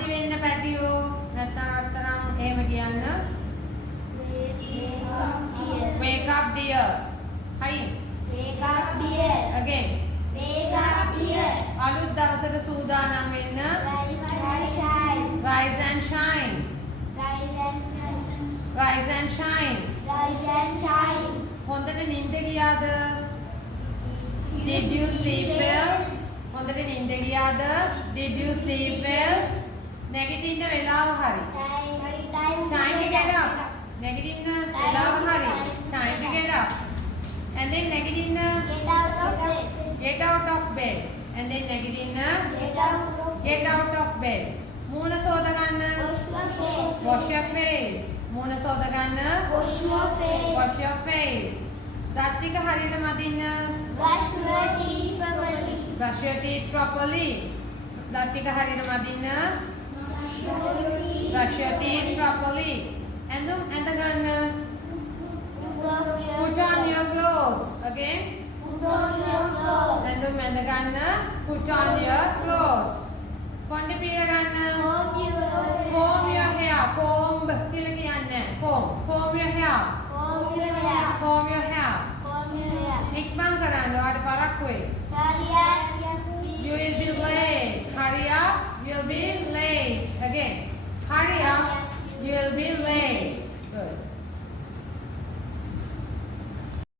අවදි වෙන්න පැටියෝ. නැත්නම් අතරම් එහෙම කියන්න. Wake up dear. හයි. Wake up dear. Again. Wake up dear. අලුත් දවසක සූදානම් වෙන්න. Rise and shine. Rise and shine. Rise and shine. Rise and shine. Rise and shine. හොඳට නිින්ද ගියාද? Did you sleep well? හොඳට නිින්ද ගියාද? Did you sleep well? නැගිටින්න වෙලාව හරි. Time to get up. නැගිටින්න වෙලාව හරි. Time to get up. And then නැගිටින්න. Get out of bed. Get out of bed. And then නැගිටින්න. Get out of bed. Get out of bed. මූණ සෝද ගන්න. Wash your face. Wash your face. මූණ සෝද ගන්න. Wash your face. Wash your face. දත් ටික හරියට මදින්න. Brush your teeth properly. Brush your teeth properly. දත් ටික හරියට මදින්න. Brush your teeth properly. ඇඳුම් ඇඳ ගන්න. Put on your clothes. Again. Put on your clothes. ඇඳුම් ඇඳ ගන්න. Put on your clothes. කොණ්ඩේ පීර ගන්න. Comb your hair. Comb your hair. Comb කියලා කියන්නේ. Comb. Comb your hair. Comb your hair. Comb your hair. Comb your hair. ඉක්මන් කරන්න. ඔයාලට පරක්කු වෙයි. Hurry up. You will be